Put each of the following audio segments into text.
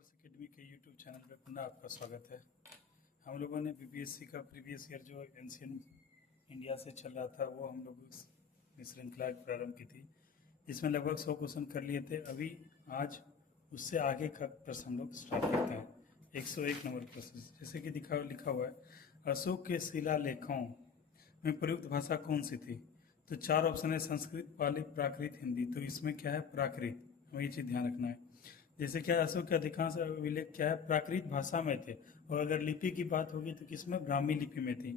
Course academy के YouTube channel पे पुनः आपका स्वागत है। हम लोगों ने बीपीएससी का प्रीवियस ईयर जो एंशियंट इंडिया से चल रहा था वो हम लोग इस श्रृंखला प्रारंभ की थी, जिसमें लगभग 100 क्वेश्चन कर लिए थे। अभी आज उससे आगे का प्रश्न हम लोग स्टार्ट करते हैं। 101 नंबर प्रश्न, जैसे कि लिखा हुआ है, अशोक के शिलालेखों में प्रयुक्त भाषा कौन सी थी? तो 4 ऑप्शन है, संस्कृत, पाली, प्राकृत, हिंदी। तो इसमें क्या है? प्राकृत। हमें ये चीज़ ध्यान रखना है। जैसे क्या अशोक के अधिकांश अभिलेख क्या है? प्राकृत भाषा में थे। और अगर लिपि की बात होगी तो किसमें? ब्राह्मी लिपि में थी।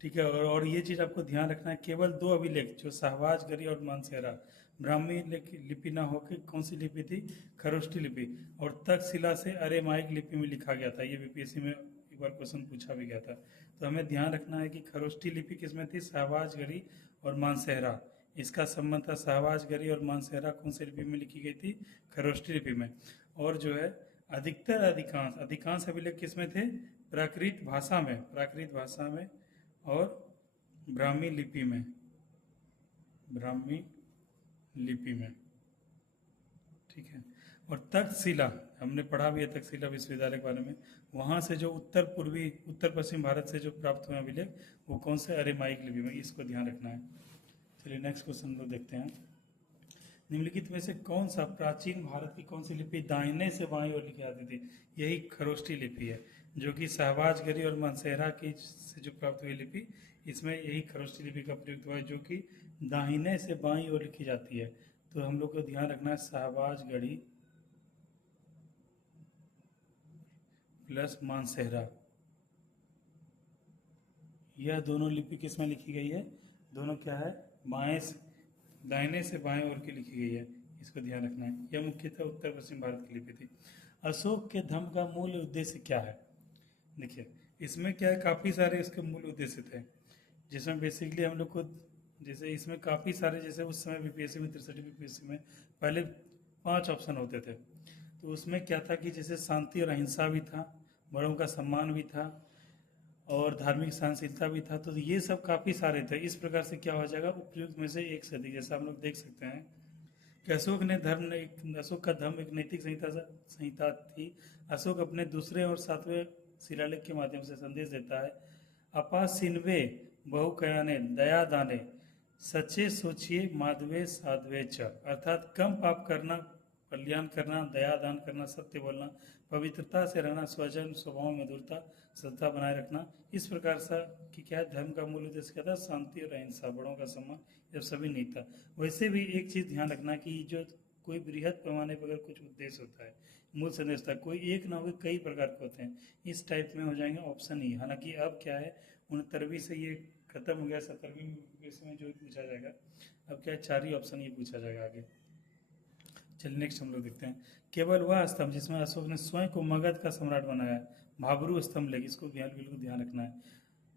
ठीक है। और ये चीज़ आपको ध्यान रखना है, केवल 2 अभिलेख जो शाहबाज गरी और मानसेरा, ब्राह्मी लिपि ना होकर कौन सी लिपि थी? खरोष्टी लिपि। और तक्षशिला से अरेमाइक लिपि में लिखा गया था। ये बीपीएससी में एक बार क्वेश्चन पूछा भी गया था। तो हमें ध्यान रखना है कि खरोष्टी लिपि किसमें थी? शाहबाज गरी और मानसेहरा। इसका संबंध था शाहबाज गरी और मानसेहरा कौन सी लिपि में लिखी गई थी? खरोष्टी लिपि में। और जो है अधिकांश अभिलेख किसमें थे? प्राकृत भाषा में और ब्राह्मी लिपि में। ठीक है। और तक्षशिला, हमने पढ़ा भी है तक्षशिला विश्वविद्यालय के बारे में। वहाँ से जो उत्तर पश्चिम भारत से जो प्राप्त हुए अभिलेख वो कौन से? अरेमाइक लिपि में। इसको ध्यान रखना है। चलिए नेक्स्ट क्वेश्चन लोग देखते हैं। निम्नलिखित में से कौन सा प्राचीन भारत की कौन सी लिपि दाहिने से बाईं ओर लिखी जाती थी? यही खरोष्टी लिपि है, जो कि शाहबाज गरी और मानसेहरा की से जो प्राप्त हुई लिपि, इसमें यही खरोष्टी लिपि का प्रयोग हुआ है, जो कि दाहिने से बाईं ओर लिखी जाती है। तो हम लोग को ध्यान रखना है, शाहबाज गरी प्लस मानसेहरा, यह दोनों लिपि किस में लिखी गई है? दोनों क्या है? दाहिने से बाएं ओर की लिखी गई है। इसको ध्यान रखना है। यह मुख्यतः उत्तर पश्चिम भारत की लिपि थी। अशोक के धम्म का मूल उद्देश्य क्या है? देखिए, इसमें क्या है, काफ़ी सारे इसके मूल उद्देश्य थे, जिसमें बेसिकली हम लोग को, जैसे इसमें काफ़ी सारे, जैसे उस समय बीपीएससी में 63 बीपीएससी में पहले 5 ऑप्शन होते थे। तो उसमें क्या था कि जैसे शांति और अहिंसा भी था, बड़ों का सम्मान भी था, और धार्मिक सहनशीलता भी था। तो ये सब काफ़ी सारे थे। इस प्रकार से क्या हो जाएगा? उपयुक्त में से एक से अधिक। जैसा हम लोग देख सकते हैं कि अशोक का धर्म एक नैतिक संहिता थी। अशोक अपने दूसरे और 7वें शिलालेख के माध्यम से संदेश देता है, अपा सिन्वे बहु कयाने दया दाने सच्चे सोचिए माधवे साधवे च, अर्थात कम पाप करना, कल्याण करना, दया दान करना, सत्य बोलना, पवित्रता से रहना, स्वजन स्वभाव में मधुरता, श्रद्धा बनाए रखना। इस प्रकार से कि क्या है, धर्म का मूल उद्देश्य क्या था? शांति और अहिंसा, बड़ों का सम्मान, यह सभी नहीं था। वैसे भी एक चीज़ ध्यान रखना कि जो कोई बृहद पैमाने पर अगर कुछ उद्देश्य होता है, मूल संदेश होता है, कोई एक ना हो, कई प्रकार के होते हैं। इस टाइप में हो जाएंगे ऑप्शन ही। हालांकि अब क्या है, 69वीं से ये खत्म हो गया, 70वीं में जो पूछा जाएगा, अब क्या है, 4 ही ऑप्शन ये पूछा जाएगा आगे। चलिए नेक्स्ट हम लोग देखते हैं। केवल वह स्तंभ जिसमें अशोक ने स्वयं को मगध का सम्राट बनाया, भाब्रू स्तंभ लेख, इसको बिल्कुल ध्यान रखना है।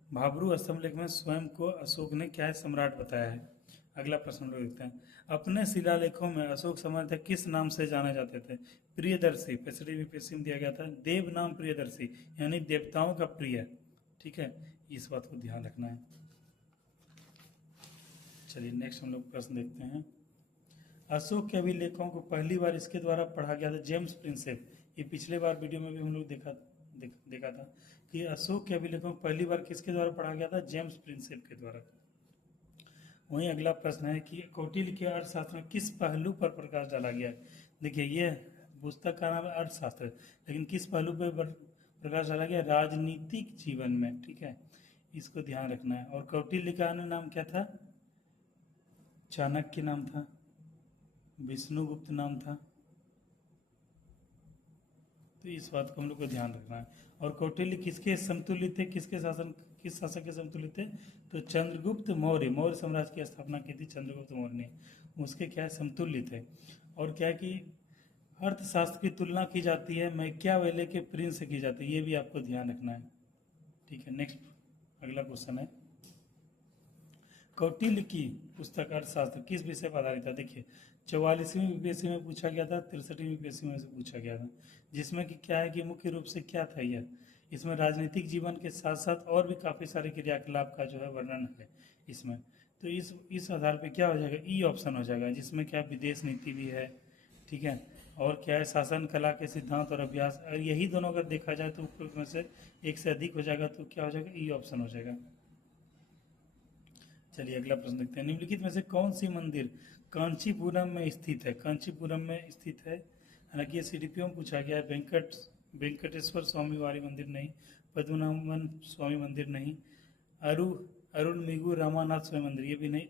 भाब्रू स्तंभ लेख में स्वयं को अशोक ने क्या है? सम्राट बताया है। अगला प्रश्न हम लोग देखते हैं। अपने शिलालेखों में अशोक सम्राट किस नाम से जाने जाते थे? प्रियदर्शी, पैसेज बीपीएससी में दिया गया था, देव नाम प्रियदर्शी, यानी देवताओं का प्रिय। ठीक है, इस बात को ध्यान रखना है। चलिए नेक्स्ट हम लोग प्रश्न देखते हैं। अशोक के अभिलेखों को पहली बार इसके द्वारा पढ़ा गया था, जेम्स प्रिंसेप। ये पिछले बार वीडियो में भी हम लोग देखा था कि अशोक के अभिलेखों को पहली बार किसके द्वारा पढ़ा गया था? जेम्स प्रिंसेप के द्वारा। वहीं अगला प्रश्न है कि कौटिल्य के अर्थशास्त्र में किस पहलू पर प्रकाश डाला गया है? देखिए, ये पुस्तक का नाम है अर्थशास्त्र, लेकिन किस पहलू पर प्रकाश डाला गया? राजनीतिक जीवन में। ठीक है, इसको ध्यान रखना है। और कौटिल्य का अन्य नाम क्या था? चाणक्य नाम था, विष्णुगुप्त नाम था। तो इस बात को हम लोग को ध्यान रखना है। और कौटिल्य किसके समतुल्य थे? किस शासक के समतुल्य थे? तो चंद्रगुप्त मौर्य साम्राज्य की स्थापना की थी चंद्रगुप्त मौर्य ने, उसके क्या है? समतुल्य थे। और क्या कि अर्थशास्त्र की तुलना की जाती है मैकियावेली के प्रिंस से की जाती है, ये भी आपको ध्यान रखना है। ठीक है, नेक्स्ट अगला क्वेश्चन है, कौटिल्य की पुस्तक अर्थशास्त्र किस विषय पर आधारित था? देखिए, 44वीं बीपीएससी में पूछा गया था, 63वीं बीपीएससी में से पूछा गया था, जिसमें कि क्या है कि मुख्य रूप से क्या था यह, इसमें राजनीतिक जीवन के साथ साथ और भी काफ़ी सारे क्रियाकलाप का जो है वर्णन है इसमें। तो इस आधार पे क्या हो जाएगा? ई ऑप्शन हो जाएगा, जिसमें क्या विदेश नीति भी है। ठीक है, और क्या है, शासन कला के सिद्धांत और अभ्यास। और यही दोनों अगर देखा जाए तो उपरोक्त में से एक से अधिक हो जाएगा तो क्या हो जाएगा, ई ऑप्शन हो जाएगा। चलिए अगला प्रश्न देखते हैं। निम्नलिखित में से कौन सी मंदिर कांचीपुरम में स्थित है? कांचीपुरम में स्थित है, हालांकि ये सीडीपीओ में पूछा गया है। वेंकटेश्वर स्वामी वारी मंदिर नहीं, पद्मनाभन स्वामी मंदिर नहीं, अरु अरुणमिगु रामानाथ स्वामी मंदिर ये भी नहीं,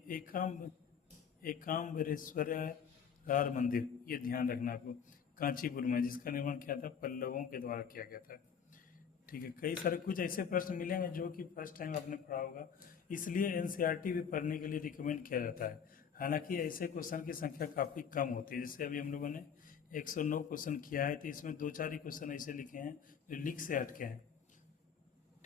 एकाम्बरेश्वरार मंदिर, ये ध्यान रखना आपको, कांचीपुर में, जिसका निर्माण किया था पल्लवों के द्वारा किया गया था। ठीक है, कई सारे कुछ ऐसे प्रश्न मिलेंगे जो कि फर्स्ट टाइम आपने पढ़ा होगा, इसलिए एनसीईआरटी भी पढ़ने के लिए रिकमेंड किया जाता है। हालांकि ऐसे क्वेश्चन की संख्या काफ़ी कम होती है, जैसे अभी हम लोगों ने 109 क्वेश्चन किया है, तो इसमें 2-4 ही क्वेश्चन ऐसे लिखे हैं जो लीक से हटके हैं।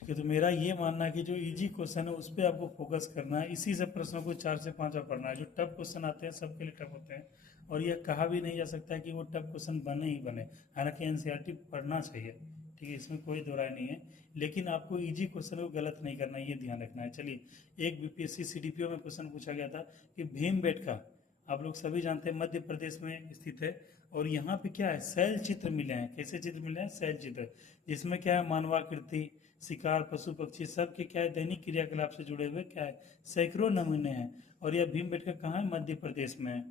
ठीक है, तो मेरा ये मानना है कि जो इजी क्वेश्चन है उस पर आपको फोकस करना है, इसी से प्रश्नों को 4 से 5 बार पढ़ना है। जो टफ क्वेश्चन आते हैं सबके लिए टफ होते हैं, और यह कहा भी नहीं जा सकता कि वो टफ क्वेश्चन बने ही बने। हालांकि एनसीईआरटी पढ़ना चाहिए, ठीक है, इसमें कोई दो राय नहीं है, लेकिन आपको इजी क्वेश्चन को गलत नहीं करना है, ये ध्यान रखना है। चलिए, एक बीपीएससी सीडीपीओ में क्वेश्चन पूछा गया था कि भीमबेटका, आप लोग सभी जानते हैं, मध्य प्रदेश में स्थित है, और यहाँ पे क्या है, शैल चित्र मिले हैं। कैसे चित्र मिले हैं? शैल चित्र, जिसमें क्या है, मानवाकृति, शिकार, पशु पक्षी, सब के क्या है, दैनिक क्रियाकलाप से जुड़े हुए क्या है, सैकड़ों नमूने हैं। और यह भीमबेटका कहाँ है? मध्य प्रदेश में है,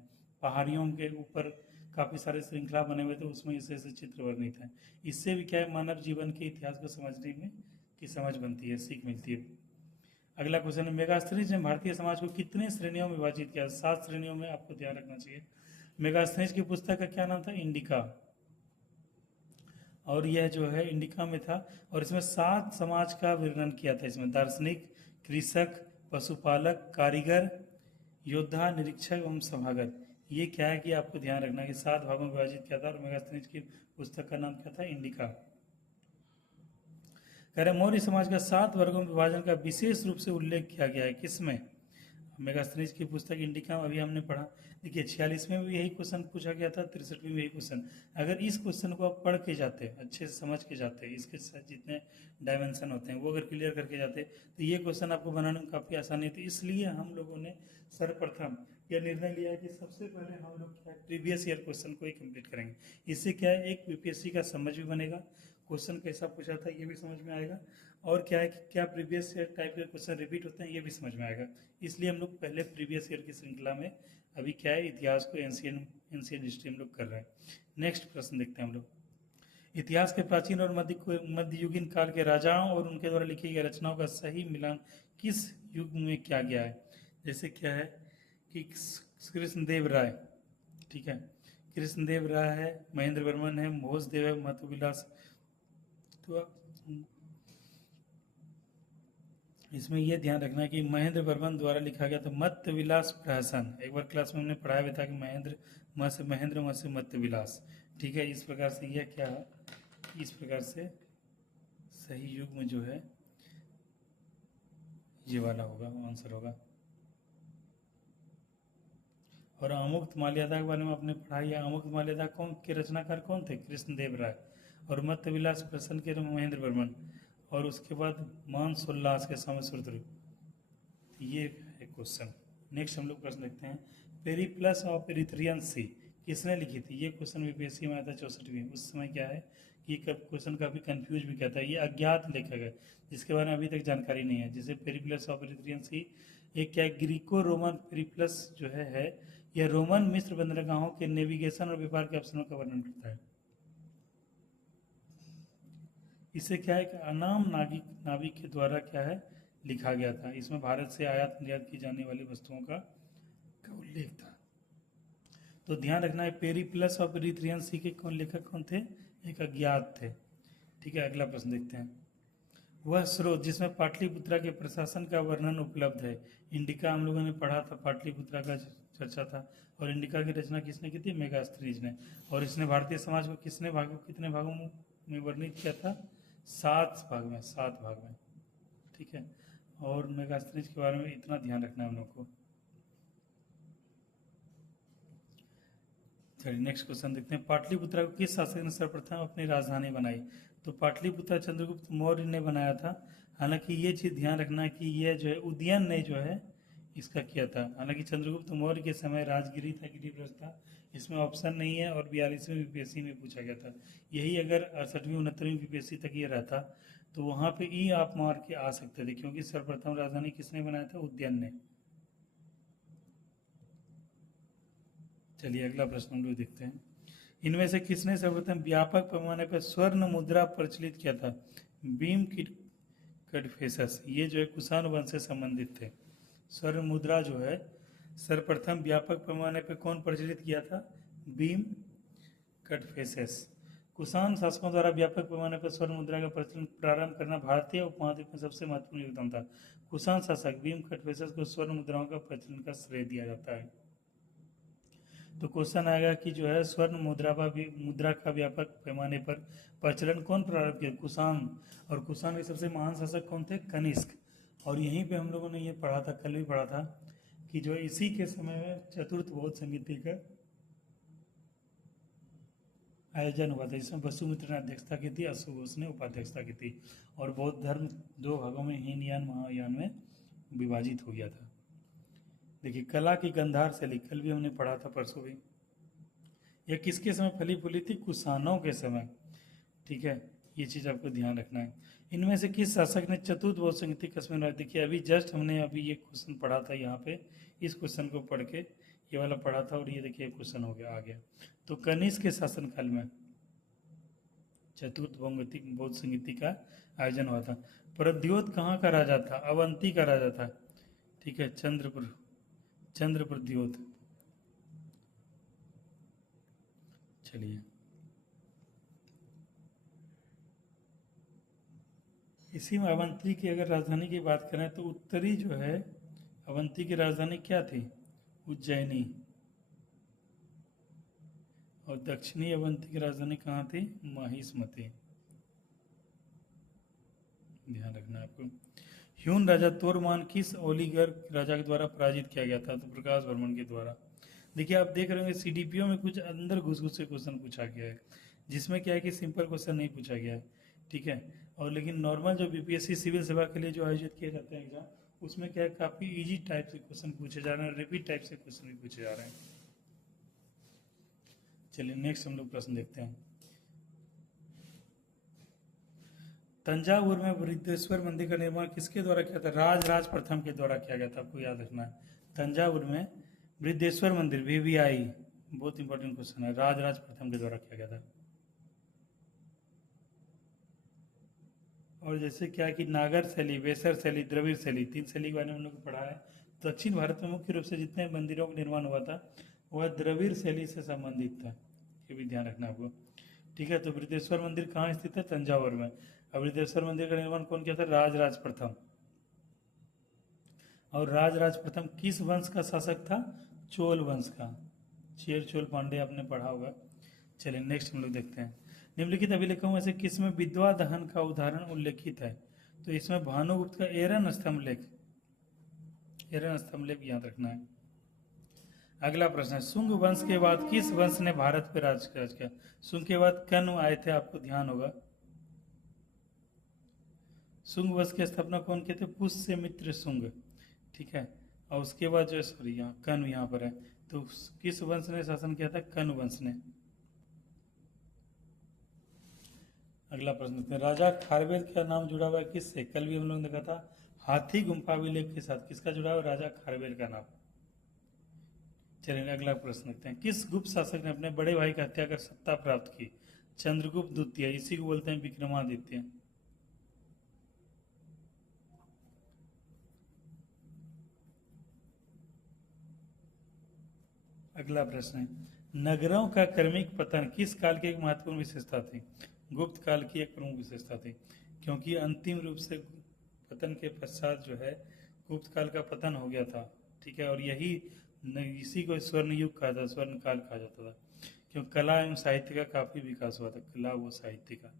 पहाड़ियों के ऊपर काफ़ी सारे श्रृंखला बने हुए थे, उसमें ऐसे ऐसे चित्र वर्णित हैं। इससे भी क्या है, मानव जीवन के इतिहास को समझने में की समझ बनती है, सीख मिलती है। अगला क्वेश्चन है, मेगास्थनीज ने भारतीय समाज को कितने श्रेणियों में विभाजित किया? 7 श्रेणियों में, आपको ध्यान रखना चाहिए। मेगास्थनीज की पुस्तक का क्या नाम था? इंडिका, और यह जो है इंडिका में था, और इसमें 7 समाज का वर्णन किया था। इसमें दार्शनिक, कृषक, पशुपालक, कारीगर, योद्धा, निरीक्षक एवं सभागार। ये क्या है कि आपको ध्यान रखना है कि 7 भागों में विभाजित किया था, और मेगास्थनीज की पुस्तक का नाम क्या था? इंडिका। कह रहे मौर्य समाज का 7 वर्गों में विभाजन का विशेष रूप से उल्लेख किया गया है, किसमें? मेगास्थनीज की पुस्तक इंडिका में अभी हमने पढ़ा। देखिए 46वें में भी यही क्वेश्चन पूछा गया था, 63वें में यही क्वेश्चन। अगर इस क्वेश्चन को आप पढ़ के जाते, अच्छे से समझ के जाते, इसके साथ जितने डायमेंशन होते हैं वो अगर क्लियर करके जाते, तो ये क्वेश्चन आपको बनाने में काफ़ी आसानी थी। इसलिए हम लोगों ने सर्वप्रथम यह निर्णय लिया है कि सबसे पहले हम लोग क्या प्रीवियस ईयर क्वेश्चन को ही कंप्लीट करेंगे। इससे क्या है, एक बीपीएससी का समझ भी बनेगा, क्वेश्चन कैसा पूछा था ये भी समझ में आएगा, और क्या है कि क्या प्रीवियस ईयर टाइप के क्वेश्चन रिपीट होते हैं ये भी समझ में आएगा। इसलिए हम लोग पहले प्रीवियस ईयर की श्रृंखला में अभी क्या है, इतिहास को एंशियंट हिस्ट्री हम लोग कर रहे हैं। नेक्स्ट प्रश्न देखते हैं हम लोग। इतिहास के प्राचीन और मध्ययुगीन काल के राजाओं और उनके द्वारा लिखी गई रचनाओं का सही मिलान किस युग में किया गया है? जैसे क्या है कि कृष्णदेव राय, ठीक है, कृष्णदेव राय है, महेंद्र वर्मन है, भोजदेव है, महत्वविलास। तो इसमें यह ध्यान रखना है कि महेंद्र वर्मन द्वारा लिखा गया था मत्तविलास प्रहसन। एक बार क्लास में हमने पढ़ाया भी था कि महेंद्र म से मत्तविलास। ठीक है, इस प्रकार से यह क्या है, इस प्रकार से सही युग में जो है ये वाला होगा, आंसर होगा। और आमुक्त माल्यादा के बारे में आपने पढ़ा, या आमुक्त माल्यादा कौन के रचनाकार कौन थे? कृष्णदेव राय। और मत्तविलास प्रसन्न के महेंद्र वर्मन। और उसके बाद मानसोल्लास के सोमेश्वर। ये है क्वेश्चन। नेक्स्ट हम लोग प्रश्न देखते हैं, पेरिप्लस ऑफ इरिथ्रियन सी किसने लिखी थी? ये क्वेश्चन बीपीएससी में आया था 64वें। उस समय क्या है कि क्वेश्चन काफ़ी कंफ्यूज भी कहता है, ये अज्ञात लेखक है जिसके बारे में अभी तक जानकारी नहीं है। जैसे पेरिप्लस ऑफ इरिथ्रियन सी, एक क्या ग्रीको रोमन पेरिप्लस जो है यह रोमन मिस्र बंदरगाहों के नेविगेशन और व्यापार के अवसरों का वर्णन करता है। इससे क्या है कि अनाम नाविक के द्वारा क्या है लिखा गया था। इसमें भारत से आयात निर्यात की जाने वाली वस्तुओं का उल्लेख था। तो ध्यान रखना है, पेरिप्लस ऑफ इरिथ्रियन सी के लेखक कौन थे? एक अज्ञात थे। ठीक है, अगला प्रश्न देखते हैं। वह स्रोत जिसमें पाटलिपुत्रा के प्रशासन का वर्णन उपलब्ध है। इंडिका हम लोगों ने पढ़ा था, पाटलिपुत्रा का चर्चा था। और इंडिका की रचना किसने की थी? मेगास्थनीज ने। और इसने भारतीय समाज को कितने भागों में वर्णित किया था? 7 भाग में, 7 भाग में। ठीक है, और मेगास्थनीज के बारे में इतना ध्यान रखना है हम लोग को। चलिए नेक्स्ट क्वेश्चन देखते हैं, पाटलिपुत्रा को किस शासक ने सर्वप्रथम अपनी राजधानी बनाई? तो पाटलिपुत्रा चंद्रगुप्त मौर्य ने बनाया था। हालांकि ये चीज़ ध्यान रखना है कि यह जो है उदयन ने जो है इसका किया था। हालांकि चंद्रगुप्त मौर्य के समय राजगिरी था, गिरिप्रस्थ था, इसमें ऑप्शन नहीं है, और 42वीं बीपीएससी में पूछा गया था। यही अगर 68वीं 69वीं बीपीएससी तक ये रहता तो वहाँ पे ई आप मार के आ सकते थे, क्योंकि सर्वप्रथम राजधानी किसने बनाया था? उद्यान ने। चलिए अगला प्रश्न हम लोग देखते हैं। इनमें से किसने सर्वप्रथम व्यापक पैमाने पर स्वर्ण मुद्रा प्रचलित किया था? भीम कडफेसस, ये जो है कुषाण वंश से संबंधित थे। स्वर्ण मुद्रा जो है सर्वप्रथम व्यापक पैमाने पर कौन प्रचलित किया था? भीम कडफेसस। कुषाण शासकों द्वारा व्यापक पैमाने पर स्वर्ण मुद्रा का प्रचलन प्रारंभ करना भारतीय उपमहाद्वीप में सबसे महत्वपूर्ण योगदान था। कुषाण शासक भीम कडफेसस को स्वर्ण मुद्राओं का प्रचलन का श्रेय दिया जाता है। तो क्वेश्चन आएगा कि जो है स्वर्ण मुद्रा का व्यापक पैमाने पर प्रचलन कौन प्रारंभ किया? कुषाण। और कुषाण के सबसे महान शासक कौन थे? कनिष्क। और यहीं पे हम लोगों ने ये पढ़ा था, कल भी पढ़ा था, कि जो इसी के समय में चतुर्थ बौद्ध समिति का आयोजन हुआ था, जिसमें वसुमित्र ने अध्यक्षता की थी, अशोक घोष ने उपाध्यक्षता की थी, और बौद्ध धर्म दो भागों में हीनयान महायान में विभाजित हो गया था। देखिए कला की गंधार शैली, कल भी हमने पढ़ा था, परसों भी। यह किसके समय फली फूली थी? कुषाणों के समय। ठीक है, ये चीज आपको ध्यान रखना है। इनमें से किस शासक ने चतुर्थ बौद्ध संगति कश्मीर में? देखिए अभी जस्ट हमने अभी ये क्वेश्चन पढ़ा था यहाँ पे, इस क्वेश्चन को पढ़ के ये वाला पढ़ा था, और ये देखिए क्वेश्चन हो गया, आ गया। तो कनिष्क के शासनकाल में चतुर्थ बौद्ध संगति का आयोजन हुआ था। प्रद्योत कहाँ का राजा था? अवंती का राजा था। ठीक है, चंद्रप्रद्योत। चलिए इसी में अवंती की अगर राजधानी की बात करें तो उत्तरी जो है अवंती की राजधानी क्या थी? उज्जैनी। और दक्षिणी अवंती की राजधानी कहाँ थी? महिष्मती। ध्यान रखना आपको। ह्यून राजा तोरमान किस ओलिगर राजा के द्वारा पराजित किया गया था? तो प्रकाश वर्मन के द्वारा। देखिए आप देख रहे होंगे सीडीपीओ में कुछ अंदर घुस घुस से क्वेश्चन पूछा गया है, जिसमें क्या है कि सिंपल क्वेश्चन नहीं पूछा गया है। ठीक है, और लेकिन नॉर्मल जो बीपीएससी सिविल सेवा के लिए जो आयोजित किए जाते हैं एग्जाम, उसमें क्या है काफ़ी इजी टाइप से क्वेश्चन पूछे जा रहे हैं, रिपीट टाइप से क्वेश्चन भी पूछे जा रहे हैं। चलिए नेक्स्ट हम लोग प्रश्न देखते हैं। तंजावुर में बृहदेश्वर मंदिर का निर्माण किसके द्वारा किया था? राजराज प्रथम के द्वारा किया गया था, आपको याद रखना है। तंजावुर में बृहदेश्वर मंदिर, वीवीआई, बहुत इंपॉर्टेंट क्वेश्चन है, राजराज प्रथम के द्वारा किया गया था। और जैसे क्या कि नागर शैली, वेसर शैली, द्रविड़ शैली, तीन शैली के बारे में हम लोग पढ़ा है। दक्षिण भारत में मुख्य रूप से जितने मंदिरों का निर्माण हुआ था वह द्रविड़ शैली से संबंधित था, ये भी ध्यान रखना आपको। ठीक है, तो बृहदेश्वर मंदिर कहाँ स्थित है? तंजावुर में। और बृहदेश्वर मंदिर का निर्माण कौन किया था? राजराज प्रथम। और राजराज प्रथम किस वंश का शासक था? चोल वंश का। चेर चोल पांडे आपने पढ़ा होगा। चलिए नेक्स्ट हम लोग देखते हैं। निम्नलिखित अभिलेखों में से किसमें विधवा दहन का उदाहरण उल्लेखित है? तो इसमें भानुगुप्त का एरन स्तंभ लेख, एरन स्तंभ लेख याद रखना है। अगला प्रश्न है, शुंग वंश के बाद किस वंश ने भारत पर राज किया? शुंग के बाद कण्व आए थे, आपको ध्यान होगा। शुंग वंश की स्थापना कौन किए थे? पुष्यमित्र शुंग। ठीक है, और उसके बाद जो सॉरी यहाँ कण्व यहाँ पर है, तो किस वंश ने शासन किया था? कण्व वंश ने। अगला प्रश्न, राजा खारवेल का नाम जुड़ा हुआ है किससे? कल भी हम लोगों ने देखा था, हाथी गुम्फा अभिलेख के साथ किसका जुड़ा हुआ? राजा खारवेल का नाम। चलिए अगला प्रश्न देखते हैं। किस गुप्त शासक ने अपने बड़े भाई की हत्या कर सत्ता प्राप्त की? चंद्रगुप्त द्वितीय, इसी को बोलते हैं विक्रमादित्य। अगला प्रश्न है, नगरों का क्रमिक पतन किस काल की एक महत्वपूर्ण विशेषता थी? गुप्त काल की एक प्रमुख विशेषता थी, क्योंकि अंतिम रूप से पतन के पश्चात जो है गुप्त काल का पतन हो गया था। ठीक है, और यही इसी को स्वर्ण युग कहा था, स्वर्ण काल कहा जाता था, क्योंकि कला एवं साहित्य का काफी विकास हुआ था, कला व साहित्य का।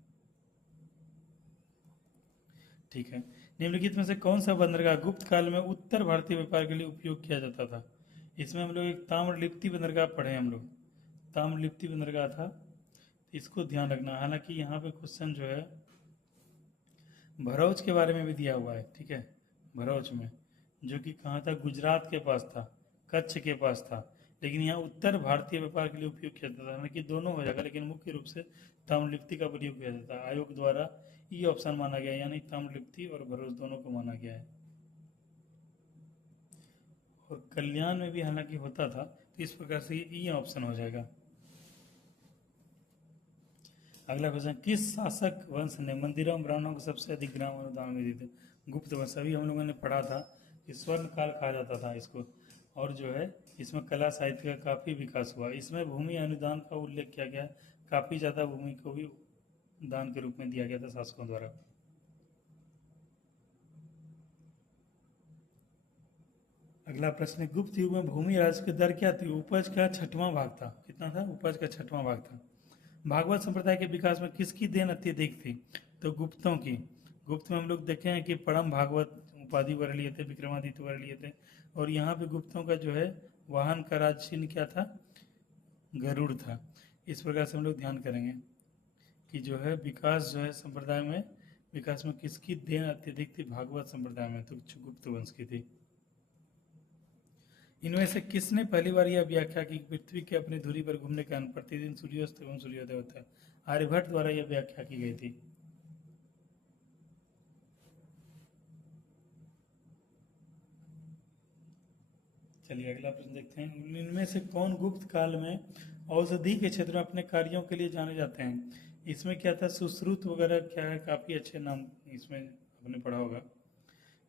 ठीक है, निम्नलिखित में से कौन सा बंदरगाह गुप्त काल में उत्तर भारतीय व्यापार के लिए उपयोग किया जाता था? इसमें हम लोग एक ताम्रलिप्ति बंदरगाह पढ़े, हम लोग ताम्रलिप्ति बंदरगाह था, इसको ध्यान रखना। हालांकि यहाँ पे क्वेश्चन जो है भरूच के बारे में भी दिया हुआ है। ठीक है, भरूच में, जो कि कहाँ था? गुजरात के पास था, कच्छ के पास था, लेकिन यहाँ उत्तर भारतीय व्यापार के लिए उपयोग किया जाता है, हालांकि दोनों हो जाएगा लेकिन मुख्य रूप से ताम्रलिप्ति का प्रयोग किया जाता है। आयोग द्वारा ये ऑप्शन माना गया है, यानी ताम्रलिप्ति और भरोस दोनों को माना गया है। और कल्याण में भी हालांकि होता था, तो इस प्रकार से ये ऑप्शन हो जाएगा। अगला क्वेश्चन, किस शासक वंश ने मंदिरों ब्राह्मणों को सबसे अधिक ग्राम अनुदान में दिए थे? गुप्त वंश। अभी हम लोगों ने पढ़ा था कि स्वर्ण काल कहा जाता था इसको, और जो है इसमें कला साहित्य का काफ़ी विकास हुआ। इसमें भूमि अनुदान का उल्लेख किया गया, काफ़ी ज़्यादा भूमि को भी दान के रूप में दिया गया था शासकों द्वारा। अगला प्रश्न, गुप्त युग में भूमि राजस्व की दर क्या थी? उपज का 6वां भाग था। कितना था? उपज का 6वां भाग था। भागवत संप्रदाय के विकास में किसकी देन अत्यधिक थी? तो गुप्तों की। गुप्त में हम लोग देखे हैं कि परम भागवत उपाधि वर लिए थे, विक्रमादित्य वर लिए थे, और यहाँ पे गुप्तों का जो है वाहन का राज चिन्ह क्या था? गरुड़ था। इस प्रकार से हम लोग ध्यान करेंगे कि जो है विकास जो है संप्रदाय में, विकास में किसकी देन अत्यधिक थी? भागवत संप्रदाय में, तो गुप्त वंश की थी। इनमें से किसने पहली बार यह व्याख्या की पृथ्वी के अपनी धुरी पर घूमने के कारण प्रतिदिन सूर्यास्त एवं सूर्योदय होता है? आर्यभट्ट द्वारा यह व्याख्या की गई थी। चलिए अगला प्रश्न देखते हैं, इनमें से कौन गुप्त काल में औषधि के क्षेत्र में अपने कार्यों के लिए जाने जाते हैं? इसमें क्या था? सुश्रुत वगैरह क्या है, काफ़ी अच्छे नाम इसमें आपने पढ़ा होगा।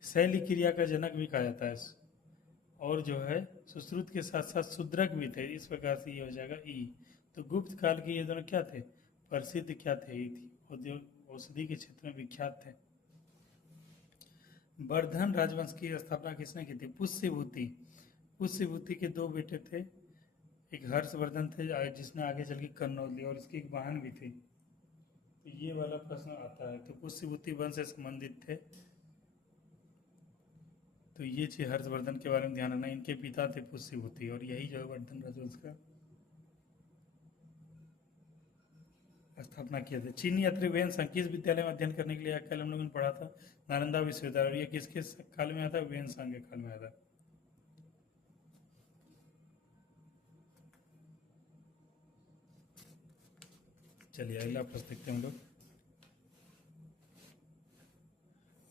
शैली क्रिया का जनक भी कहा जाता है, और जो है सुश्रुत के साथ साथ शूद्रक भी थे। इस प्रकार से ये हो जाएगा ई। तो गुप्त काल के ये दोनों क्या थे? प्रसिद्ध क्या थे? ई थी, उद्योग औषधि के क्षेत्र में विख्यात थे। वर्धन राजवंश की स्थापना किसने की थी? पुष्यभूति। पुष्यभूति के 2 बेटे थे, एक हर्षवर्धन थे जिसने आगे चल के कन्नौज लिया, और इसकी एक बहन भी थी। तो ये वाला प्रश्न आता है, तो पुष्यभूति वंश से संबंधित थे। तो ये चीज हर्षवर्धन के बारे में ध्यान रखना, इनके पिता थे पुष्यभूति, और यही जो है वर्धन राजवंश का स्थापना किया था। चीनी यात्री वेन संग किस विद्यालय में अध्ययन करने के लिए कल हम लोगों ने पढ़ा था? नालंदा विश्वविद्यालय। और ये किसके काल में आता? वेन संग के काल में आता। चलिए अगला प्रश्न देखते हैं हम लोग।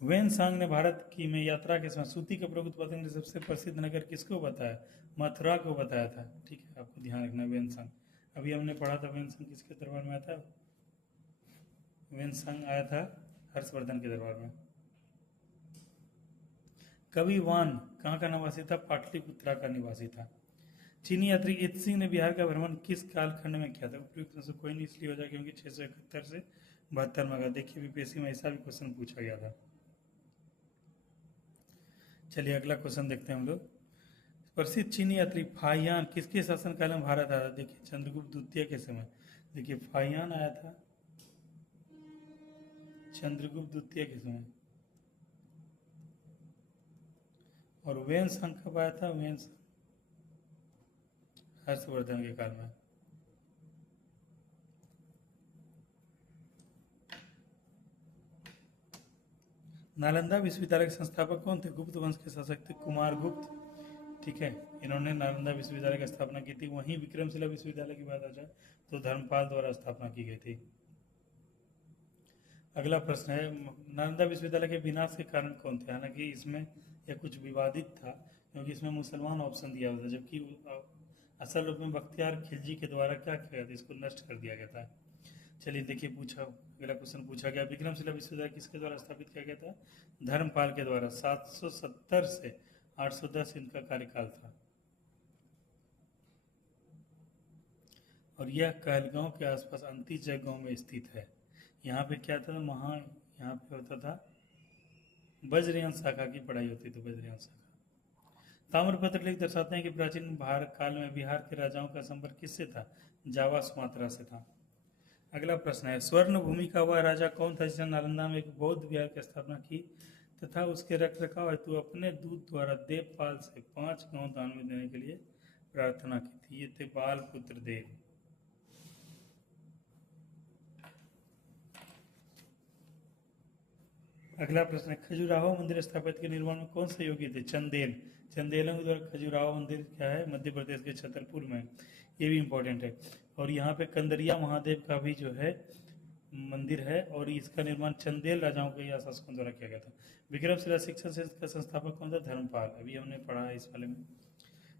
वेन सांग ने भारत की में यात्रा के समय सूती कपड़ों के उत्पादन के सबसे प्रसिद्ध नगर किसको बताया? मथुरा को बताया था। ठीक है, आपको ध्यान रखना। वेन सांग, अभी हमने पढ़ा था वेन सांग किसके दरबार में आया था? वेन सांग आया था हर्षवर्धन के दरबार में। कवि वान कहाँ का निवासी था? पाटलिपुत्रा का निवासी था। चीनी यात्री इत सिंह ने बिहार का भ्रमण किस कालखंड में किया था? उपयुक्त से कोई नहीं इसलिए हो जाए क्योंकि 671 से 72 में। देखिए बीपीएससी में ऐसा भी क्वेश्चन पूछा गया था। चलिए अगला क्वेश्चन देखते हैं हम लोग। प्रसिद्ध चीनी यात्री फाहियान किसके शासनकाल में भारत आया था? देखिए चंद्रगुप्त द्वितीय के समय। देखिए फाहियान आया था चंद्रगुप्त द्वितीय के समय। और वेन संघ कब आया था? वेन हर्षवर्धन के काल में। नालंदा विश्वविद्यालय के संस्थापक कौन थे? गुप्त वंश के शासक थे कुमार गुप्त। ठीक है, इन्होंने नालंदा विश्वविद्यालय की स्थापना की थी। वहीं विक्रमशिला विश्वविद्यालय की बात आ जाए तो धर्मपाल द्वारा स्थापना की गई थी। अगला प्रश्न है, नालंदा विश्वविद्यालय के विनाश के कारण कौन थे? हालांकि इसमें यह कुछ विवादित था क्योंकि इसमें मुसलमान ऑप्शन दिया हुआ था, जबकि असल रूप में बख्तियार खिलजी के द्वारा क्या किया गया था? इसको नष्ट कर दिया गया था। चलिए देखिए अगला क्वेश्चन पूछा गया, विक्रमशिला विश्वविद्यालय किसके द्वारा स्थापित किया गया था? धर्मपाल के द्वारा। 770 से 810 इनका कार्यकाल था। और यह कहलगांव के आसपास अंतिजय गांव में स्थित है। यहाँ पे क्या था? यहाँ पे होता था वज्रयान शाखा की पढ़ाई होती थी, वज्रयान शाखा। ताम्रपत्र लेख दर्शाते हैं कि प्राचीन भारत काल में बिहार के राजाओं का संपर्क किससे था? जावा सुमात्रा से था। अगला प्रश्न है, स्वर्ण भूमि का वह राजा कौन था जिसने नालंदा में एक बौद्ध विहार की स्थापना की तथा उसके रखरखाव हेतु अपने दूत द्वारा देवपाल से 5 गांव दान में देने के लिए प्रार्थना की थी? ये थे बालपुत्र देव। अगला प्रश्न है, खजुराहो मंदिर स्थापित के निर्माण में कौन सहयोगी थे? चंदेल। चंदेलों के द्वारा खजुराहो मंदिर क्या है? मध्य प्रदेश के छतरपुर में। ये भी इंपॉर्टेंट है। और यहाँ पे कंदरिया महादेव का भी जो है मंदिर है, और इसका निर्माण चंदेल राजाओं के या शासकों द्वारा किया गया था। विक्रमशिला शिक्षण संस्थान का संस्थापक कौन था? धर्मपाल। अभी हमने पढ़ा है इस वाले में।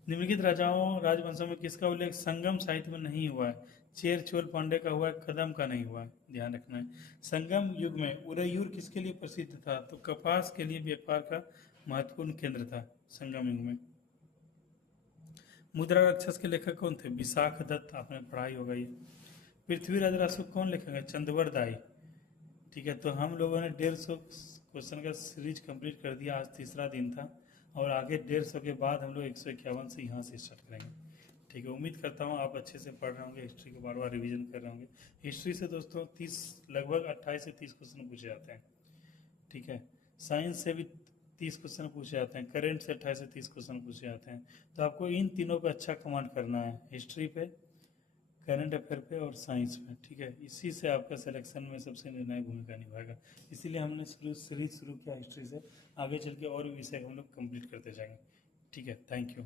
निम्नलिखित राजाओं राजवंशों में किसका उल्लेख संगम साहित्य में नहीं हुआ है? चेर, चोल, पांडे का हुआ है, कदम का नहीं हुआ है, ध्यान रखना है। संगम युग में उदयपुर किसके लिए प्रसिद्ध था? तो कपास के लिए व्यापार का महत्वपूर्ण केंद्र था संगम युग में। मुद्रा राक्षस के लेखक कौन थे? विशाख दत्त, आपने पढ़ाई होगा ये। पृथ्वीराज राजपूत कौन लेखक है? चंदवर दाई। ठीक है, तो हम लोगों ने 150 क्वेश्चन का सीरीज कंप्लीट कर दिया। आज तीसरा दिन था, और आगे 150 के बाद हम लोग 151 से यहाँ से स्टार्ट करेंगे। ठीक है, उम्मीद करता हूँ आप अच्छे से पढ़ रहे होंगे, हिस्ट्री को बार बार रिवीजन कर रहे होंगे। हिस्ट्री से दोस्तों 30 लगभग 28 से 30 क्वेश्चन पूछे जाते हैं। ठीक है, साइंस से भी 30 क्वेश्चन पूछे जाते हैं, करेंट से 28 से 30 क्वेश्चन पूछे जाते हैं। तो आपको इन तीनों पे अच्छा कमांड करना है, हिस्ट्री पे, करंट अफेयर पे और साइंस पे। ठीक है, इसी से आपका सिलेक्शन में सबसे निर्णायक भूमिका निभाएगा। इसीलिए हमने सीरीज शुरू किया हिस्ट्री से। आगे चल के और भी विषय हम लोग कंप्लीट करते जाएंगे। ठीक है, थैंक यू।